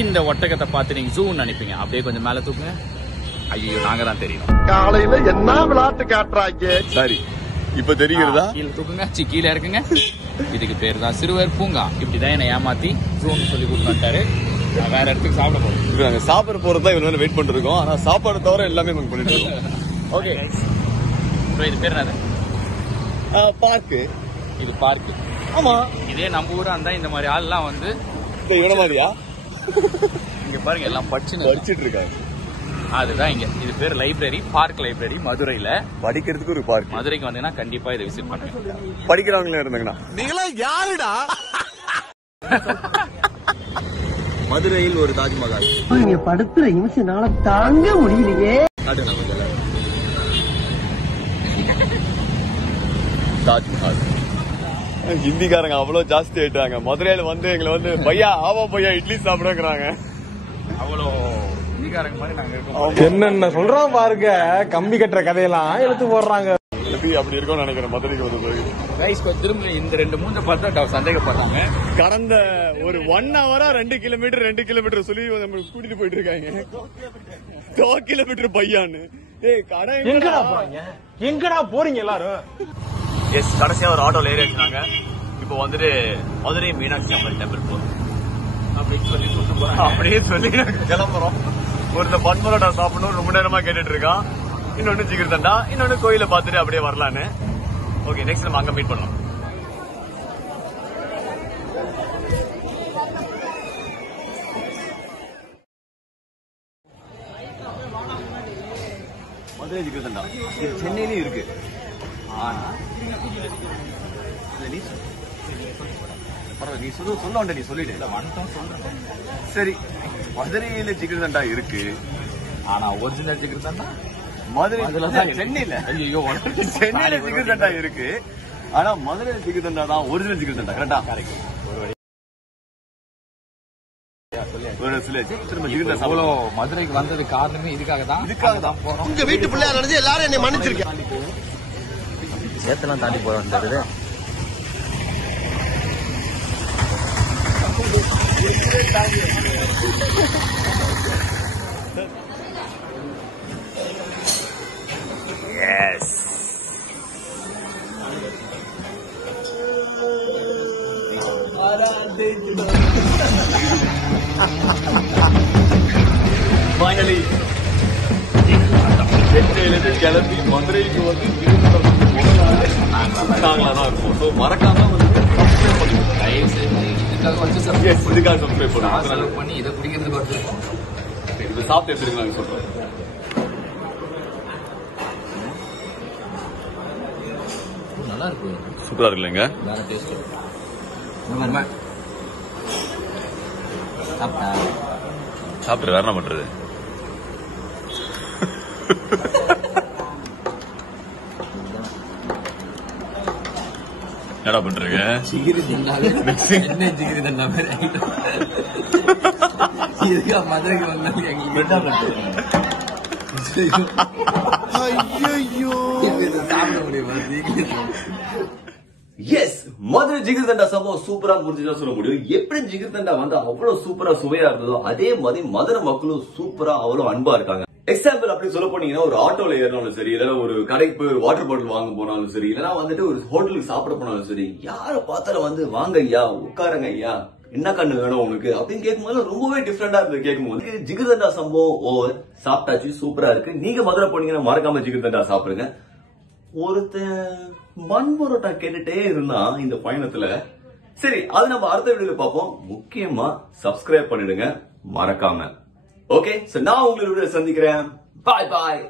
இந்த ஒட்டகத்தை பார்த்து நீங்க ஜூன்னு நினைப்பீங்க. அப்படியே கொஞ்சம் மேல தூக்குங்க. ஐயோ, நாங்க தான் தெரியும். காலையில என்ன விளையாட்டு காட்டுறாங்க. சரி, இப்ப தெரிகிறதா? கீழே தூக்குங்க, கீழே இருக்குங்க. இதுக்கு பேர் தான் சிறுவர் பூங்கா. இப்படிதான் என்ன ஏமாத்தி ஜூன் சொல்லி கொடுத்தாரு. வேற இடத்துக்கு சாப்பிட போறோம். நாங்க சாப்பிட போறதா இவ்வளவு வெயிட் பண்ணிட்டு இருக்கோம். ஆனா சாப்பாடு தவிர எல்லாமே நாங்க பண்ணிட்டு இருக்கோம். ஓகே, இது பேர் என்னது? பார்க்கு. இது பார்க்கு. ஆமா, இதே நம்ம ஊரா இருந்தா இந்த மாதிரி ஆள்லாம் வந்து இவன மாதிரியா இங்க பாருங்க எல்லாம் படிச்சுட்டு இருக்காங்க. அதுதான் இங்க. இது பேர் லைப்ரரி, பார்க் லைப்ரரி. மதுரையில படிக்கிறதுக்கு ஒரு பார்க். மதுரைக்கு வந்தீங்கன்னா கண்டிப்பா இதை விசிட் பண்ணுங்க. படிக்கிறவங்களே இருந்தாங்கன்னா நீங்களா யாருடா? மதுரையில் ஒரு தாஜ்மஹால். நீங்க படுத்துற நிமிஷம் தாங்க முடியலையே. தாஜ்மஹால். ஹிந்திக்காரங்க அவ்வளவு ஜாஸ்தி ஆயிட்டாங்க. மதுரையில வந்து எங்களை வந்து பையா ஆவா பையா இட்லி சாப்பிடுறாங்க. அவ்வளோ ஹிந்திக்காரங்க மாதிரி நாங்க இருக்கோம். என்னென்ன சொல்றோம் பாருங்க. கம்பி கட்டுற கதையெல்லாம் எடுத்து போடுறாங்க. அப்படி இருக்கும்னு நினைக்கிறேன் மதுரைக்கு வந்து. திரும்ப இந்த 2-3 பார்த்தா சந்தேகப்பட்டாங்க. கடந்த ஒரு 1 ஹவரா 2 கிலோமீட்டர் சொல்லி நம்ம கூட்டிட்டு போயிட்டு இருக்காங்க. 2 கிலோமீட்டர் பையான்னு. எங்கடா போறீங்க எல்லாரும்? எஸ், கடைசியா ஒரு ஆட்டோல ஏறி வச்சாங்க. இப்போ வந்துட்டு மதுரை மீனாட்சி அம்மன் டெம்பிள் போறோம் அப்படியே சொல்லி கிளம்புறோம். ஒருத்த பன்மரோட்டா சாப்பிடணும் ரொம்ப நேரமா கேட்டுட்டு இருக்கான். இன்னொன்னு ஜிகிர்தண்டா, இன்னொன்னு கோயில பாத்துட்டு அப்படியே வரலான்னு. ஓகே, நெக்ஸ்ட் நம்ம அங்க மீட் பண்ணலாம். மதுரை ஜிகிர்தண்டா இது சென்னையிலயும் இருக்கு. ஆனா நீ சொல்ல நீ சொல்லிடு. சரி, மதுரையில ஜிகிர்தண்டா இருக்கு. ஆனா ஒரிஜினல் ஜிகிர்தண்டா மதுரை சென்னையில. ஐயோ, சென்னையில ஜிகிர்தண்டா இருக்கு. ஆனா மதுரையில ஜிகிர்தண்டா தான் ஒரிஜினல் ஜிகிர்தண்டா. கரெக்டா? மதுரைக்கு வந்தது காரணமே இதுக்காக தான் போறோம். உங்க வீட்டு பிள்ளையா நினைச்சு எல்லாரும் என்னை மன்னிச்சிருக்கேன். சேத்தெல்லாம் தாண்டி போறோம். எஸ், ஃபைனலி சென்னையிலிருந்து கிளம்பி மதுரைக்கு வந்து நாங்களா தான் இருப்போம். ஸோ மறக்காம வந்து இதுக்காக சப்ஸ்கிரைப் பண்ணி இதை குடிக்கிறதுக்கு வருது. இது சாப்பிட்டு எப்படி இருக்கு நாங்க சொல்றோம். நல்லா இருக்கு, சூப்பரா இருக்கு இல்லைங்க? வேற டேஸ்ட். சாப்பிட்டு வேற என்ன பண்றது? என்னடா பண்றீங்க? ஜிகிரி தண்டா மாதிரி இதுக்கா மதுரைக்கு வந்தாங்க எங்களுக்கு என்ன பண்றது? சாப்பிட முடியுமா? எஸ், மதுரை ஜிகிர்தண்டா சம்பவம் சூப்பரா முடிஞ்சுதான் சொல்ல முடியும். எப்படி ஜிகிர்தண்டா வந்து அவ்வளவு சூப்பரா சுவையா இருந்ததோ அதே மாதிரி மதுரை மக்களும் சூப்பரா அவ்வளவு அன்பா இருக்காங்க. எக்ஸாம்பிள் அப்படி சொல்ல போனீங்கன்னா, ஒரு ஆட்டோல ஏறினாலும் சரி, இல்ல ஒரு கடைக்கு போய் ஒரு வாட்டர் பாட்டில் வாங்க போனாலும் சரி, இல்லன்னா வந்துட்டு ஒரு ஹோட்டலுக்கு சாப்பிட போனாலும் சரி, யார பார்த்தாலும் வந்து வாங்க ஐயா, உட்காருங்க ஐயா, என்ன கண்ணு வேணும் உனக்கு அப்படின்னு கேட்கும்போது ரொம்பவே டிஃபரெண்டா இருக்கு. கேட்கும்போது ஜிகிர்தண்டா சம்பவம் ஓவர், சாப்பிட்டாச்சு, சூப்பரா இருக்கு. நீங்க மதுரை போனீங்கன்னா மறக்காம ஜிகிர்தண்டா சாப்பிடுங்க. ஒருத்தன் பன் பரோட்டா கேட்டுட்டே இருந்தான் இந்த பயணத்துல. சரி, அது நம்ம அடுத்த வீடியோல பார்ப்போம். முக்கியமா சப்ஸ்கிரைப் பண்ணிடுங்க மறக்காம. ஓகே, சோ நான் உங்களோட சந்திக்கிறேன். பாய் பாய்.